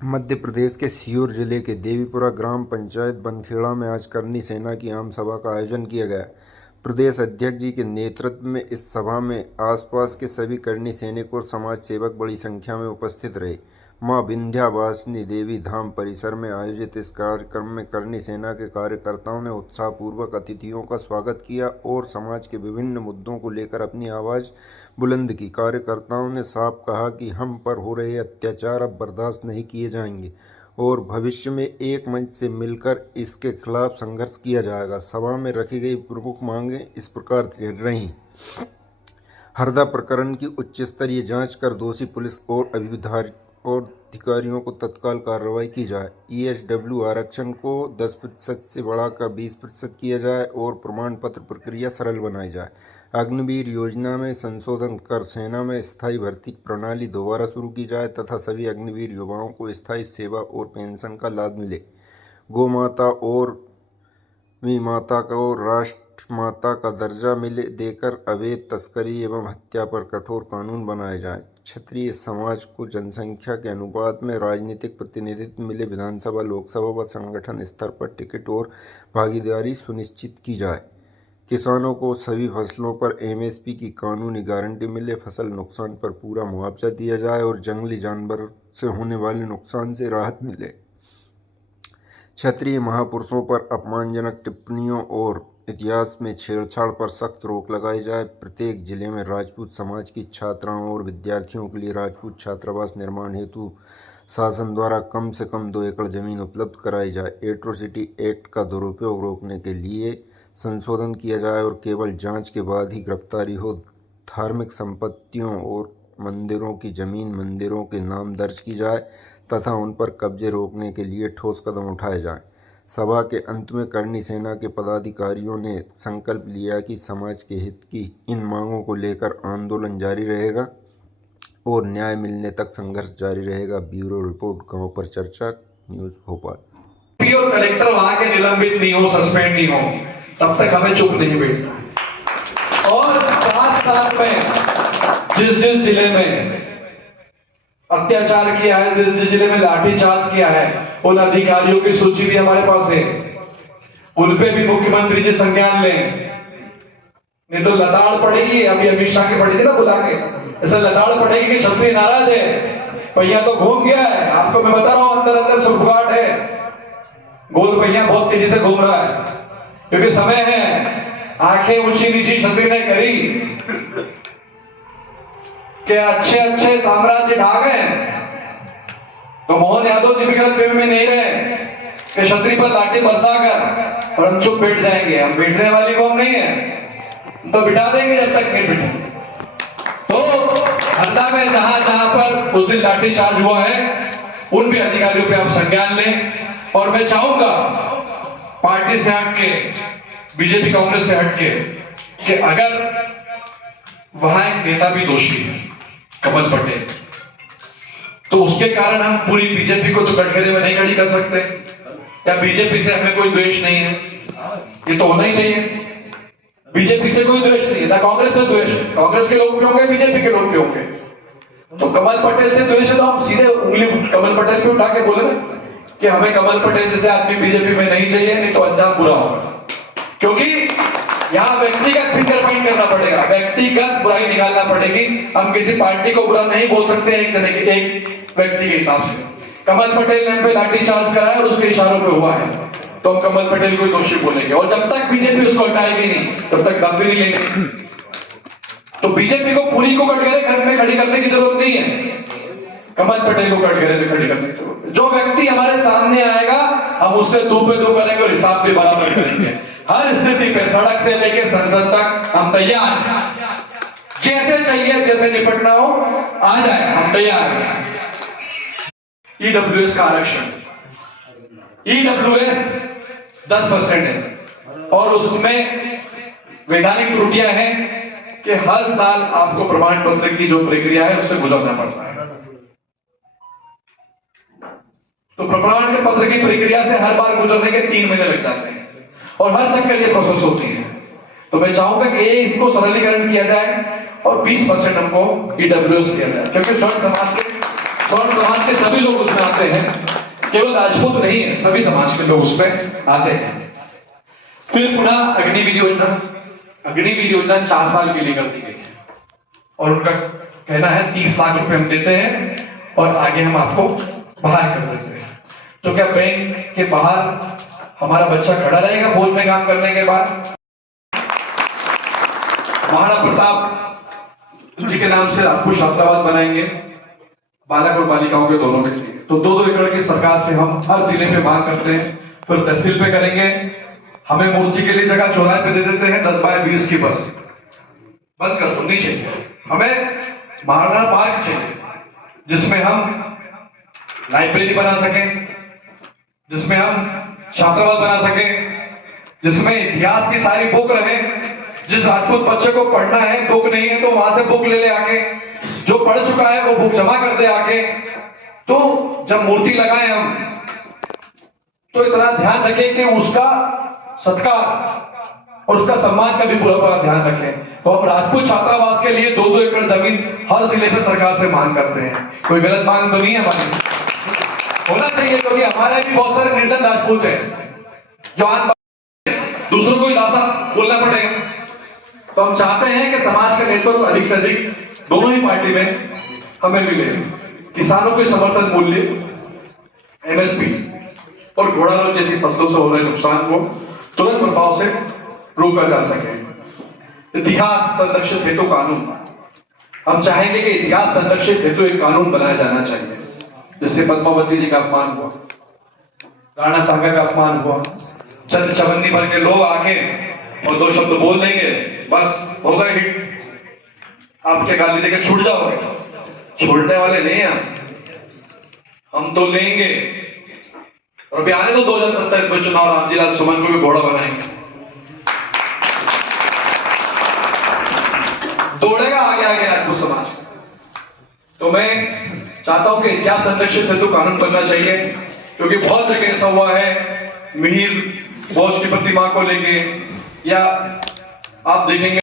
मध्य प्रदेश के सीहोर जिले के देवीपुरा ग्राम पंचायत बनखेड़ा में आज करनी सेना की आम सभा का आयोजन किया गया। प्रदेश अध्यक्ष जी के नेतृत्व में इस सभा में आसपास के सभी करनी सैनिक और समाज सेवक बड़ी संख्या में उपस्थित रहे। मां विंध्यवासिनी देवी धाम परिसर में आयोजित इस कार्यक्रम में करनी सेना के कार्यकर्ताओं ने उत्साहपूर्वक अतिथियों का स्वागत किया और समाज के विभिन्न मुद्दों को लेकर अपनी आवाज़ बुलंद की। कार्यकर्ताओं ने साफ कहा कि हम पर हो रहे अत्याचार अब बर्दाश्त नहीं किए जाएंगे और भविष्य में एक मंच से मिलकर इसके खिलाफ संघर्ष किया जाएगा। सभा में रखी गई प्रमुख मांगें इस प्रकार रहीं। हरदा प्रकरण की उच्च स्तरीय जांच कर दोषी पुलिस और अधिकारियों को तत्काल कार्रवाई की जाए। ESW आरक्षण को 10% से बढ़ाकर 20% किया जाए और प्रमाण पत्र प्रक्रिया सरल बनाई जाए। अग्निवीर योजना में संशोधन कर सेना में स्थायी भर्ती प्रणाली दोबारा शुरू की जाए तथा सभी अग्निवीर युवाओं को स्थायी सेवा और पेंशन का लाभ मिले। गौ माता और माता को राष्ट्र माता का दर्जा देकर अवैध तस्करी एवं हत्या पर कठोर कानून बनाए जाए। क्षत्रिय समाज को जनसंख्या के अनुपात में राजनीतिक प्रतिनिधित्व मिले। विधानसभा, लोकसभा व संगठन स्तर पर टिकट और भागीदारी सुनिश्चित की जाए। किसानों को सभी फसलों पर MSP की कानूनी गारंटी मिले। फसल नुकसान पर पूरा मुआवजा दिया जाए और जंगली जानवर से होने वाले नुकसान से राहत मिले। क्षत्रिय महापुरुषों पर अपमानजनक टिप्पणियों और इतिहास में छेड़छाड़ पर सख्त रोक लगाई जाए। प्रत्येक जिले में राजपूत समाज की छात्राओं और विद्यार्थियों के लिए राजपूत छात्रावास निर्माण हेतु शासन द्वारा कम से कम 2 एकड़ जमीन उपलब्ध कराई जाए। एट्रोसिटी एक्ट का दुरुपयोग रोकने के लिए संशोधन किया जाए और केवल जांच के बाद ही गिरफ्तारी हो। धार्मिक संपत्तियों और मंदिरों की जमीन मंदिरों के नाम दर्ज की जाए तथा उन पर कब्जे रोकने के लिए ठोस कदम उठाए जाएं। सभा के अंत में करनी सेना के पदाधिकारियों ने संकल्प लिया कि समाज के हित की इन मांगों को लेकर आंदोलन जारी रहेगा और न्याय मिलने तक संघर्ष जारी रहेगा। ब्यूरो रिपोर्ट, गांव पर चर्चा, न्यूज़ भोपाल। और कलेक्टर वहां के निलंबित नहीं हो, सस्पेंड नहीं हो, तब तक हमें चुप नहीं बैठना। और साथ में जिस जिले में अत्याचार किया है, जिस जिले में लाठीचार्ज किया है, उन अधिकारियों की सूची भी हमारे पास है। उन पे भी मुख्यमंत्री जी संज्ञान लें, नहीं तो लताड़ पड़ेगी। अभी अमित शाह की पड़ी थी ना बुला के, ऐसा लताड़ पड़ेगी कि छतरी नाराज है, पहिया तो घूम गया है। आपको मैं बता रहा हूं, अंदर अंदर सुखगाट है, गोल पहिया बहुत तेजी से घूम रहा है, क्योंकि समय है। आंखें ऊंची नीची छतरी ने करी कि अच्छे अच्छे साम्राज्य ढा गए, तो मोहन यादव जी भी गलत फहमी में नहीं रहे कि छतरी पर लाठी बरसाकर और हम चुप बैठ जाएंगे। हम बैठने वाली कौम नहीं है, तो बिठा देंगे जब तक नहीं बैठे। तो हरदा में जहां जहां पर उस दिन लाठीचार्ज हुआ है, उन भी अधिकारियों पे आप संज्ञान लें। और मैं चाहूंगा पार्टी से हटके, बीजेपी कांग्रेस से हटके, कि अगर वहां एक नेता भी दोषी है, कमल पटेल, तो उसके कारण हम पूरी बीजेपी को तो कटघरे में नहीं खड़ी कर सकते, या बीजेपी से हमें कोई द्वेष नहीं है। ये तो होना ही चाहिए। बीजेपी से कोई द्वेष नहीं है, ना कांग्रेस से द्वेष है। कांग्रेस के लोग क्यों गए, बीजेपी के लोग क्यों गए? तो कमल पटेल से द्वेष है तो हम सीधे उंगली कमल पटेल पे उठा के बोल रहे कि हमें कमल पटेल जैसे आदमी बीजेपी में नहीं चाहिए, नहीं तो अंजाम बुरा होगा। क्योंकि यहां व्यक्तिगत फिंगर पॉइंट करना पड़ेगा, व्यक्तिगत बुराई निकालना पड़ेगी। हम किसी पार्टी को बुरा नहीं बोल सकते एक तरह के एक व्यक्ति के हिसाब से। कमल पटेल ने पे लाठीचार्ज करा है और उसके इशारों पे हुआ है, तो हम कमल पटेल को दोषी बोलेंगे। और जब तक बीजेपी उसको हटाएगी नहीं, तब तक दम भी नहीं लेंगे। तो बीजेपी को पूरी को कटघरे घर में खड़ी करने की जरूरत नहीं है, कमल पटेल को कटघरे में खड़ी करने की जरूरत है। जो व्यक्ति हमारे सामने आएगा, हम उससे दो पे दो करेंगे और हिसाब भी बराबर करेंगे। हर स्थिति पे, सड़क से लेकर संसद तक हम तैयार हैं। जैसे चाहिए, जैसे निपटना हो आ जाए, हम तैयार हैं। EWS का आरक्षण, EWS 10% है और उसमें वैधानिक त्रुटियां हैं कि हर साल आपको प्रमाण पत्र की जो प्रक्रिया है उससे गुजरना पड़ता है। तो प्रमाण पत्र की प्रक्रिया से हर बार गुजरने के 3 महीने लग जाते हैं और हर चक्कर ये प्रोसेस होती है। तो मैं चाहूंगा कि इसको सरलीकरण किया जाए और 20% हमको EWS किया जाए, क्योंकि स्वर्ण समाज के सभी लोग उसमें आते हैं, केवल राजपूत नहीं है, सभी समाज के लोग उसमें आते हैं। फिर पुनः अग्निवीर योजना 4 साल के लिए कर दी गई है और उनका कहना है 30 लाख रुपए हम देते हैं और आगे हम आपको बाहर कर देते हैं। तो क्या बैंक के बाहर हमारा बच्चा खड़ा रहेगा फौज में काम करने के बाद? महाराणा प्रताप जी के नाम से राजपूत छात्रावास बनाएंगे बालक और बालिकाओं के दोनों के लिए। तो 2-2 एकड़ की सरकार से हम हर जिले में मांग करते हैं। फिर तहसील पे करेंगे, हमें मूर्ति के लिए जगह चौराहे पे दे देते हैं 10x20 की बस, बंद कर दो, नहीं चाहिए। हमें महाराणा पार्क चाहिए जिसमें हम लाइब्रेरी बना सकें, जिसमें हम छात्रावास बना सकें, जिसमें इतिहास की सारी बुक रहे। जिस राजपूत बच्चे को पढ़ना है, बुक नहीं है तो वहां से बुक ले आके, जो पढ़ चुका है वो बुक जमा कर दे आके। तो जब मूर्ति लगाए हम तो इतना ध्यान रखें कि उसका सत्कार और उसका सम्मान का भी पूरा ध्यान रखें। तो हम राजपूत छात्रावास के लिए 2-2 एकड़ जमीन हर जिले में सरकार से मांग करते हैं। कोई गलत मांग तो नहीं है हमारी, होना चाहिए, क्योंकि हमारे भी बहुत सारे निर्धन राजपूत हैं जो आज दूसरों को दिलासा बोलना पड़ेगा। तो हम चाहते हैं कि समाज का नेतृत्व अधिक से अधिक दोनों ही पार्टी में हमें मिले। किसानों के समर्थन मूल्य, एमएसपी और घोड़ा रोग जैसी फसलों से हो रहे नुकसान को तुरंत प्रभाव से रोका जा सके। इतिहास संरक्षित हेतु कानून, हम चाहेंगे कि इतिहास संरक्षित हेतु एक कानून बनाया जाना चाहिए, जिससे पद्मावती जी का अपमान हुआ, राणा सागर का अपमान हुआ, चंद चवन्नी भर के लोग आके और 2 शब्द बोल देंगे, बस हो गए हिट, आपके गाली देके छूट जाओगे। छोड़ने वाले नहीं हम तो लेंगे। और अभी आने तो 2027 में चुनाव, रामजीलाल सुमन को भी घोड़ा बनाएंगे, दौड़ेगा आगे आगे राजपूत समाज। तो मैं चाहता हूं कि इतिहास संरक्षित हेतु कानून बनना चाहिए, क्योंकि बहुत जगह ऐसा हुआ है, मिहिर बोस की प्रतिमा को लेके, या आप देखेंगे